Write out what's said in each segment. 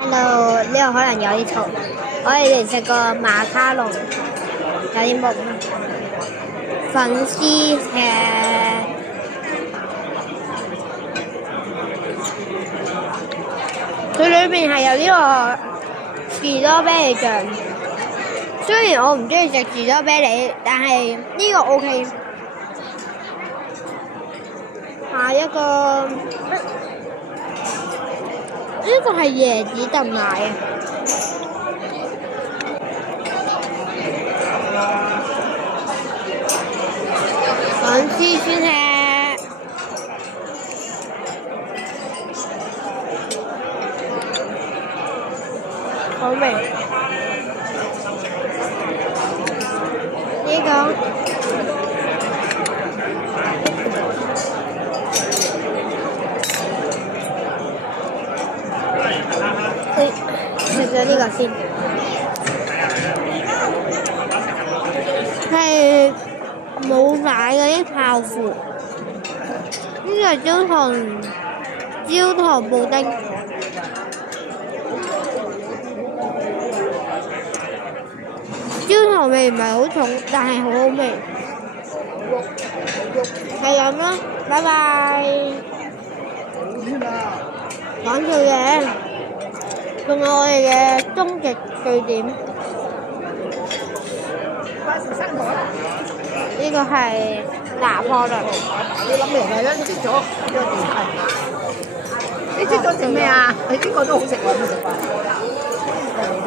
Hello，呢個可能有啲嘈，我哋嚟食個馬卡龍，有啲木粉絲赤，佢裏面係有呢個士多啤梨醬。雖然我唔中意食士多啤梨，但係呢個 OK。下一個。呢個係椰子燉奶啊！粉絲先吃，好味。呢個食咗呢個先，係冇奶嗰啲泡芙，呢個係焦糖布丁，焦糖味唔係好重，但係好好味。係咁啦，拜拜。講笑嘢。仲有我哋嘅終極據點，呢個係拿破崙。你諗嚟係啦，你知咗呢個點係？你知咗食咩啊？你呢個都好食喎，你食飯。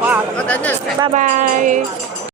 哇！我等陣食。拜拜。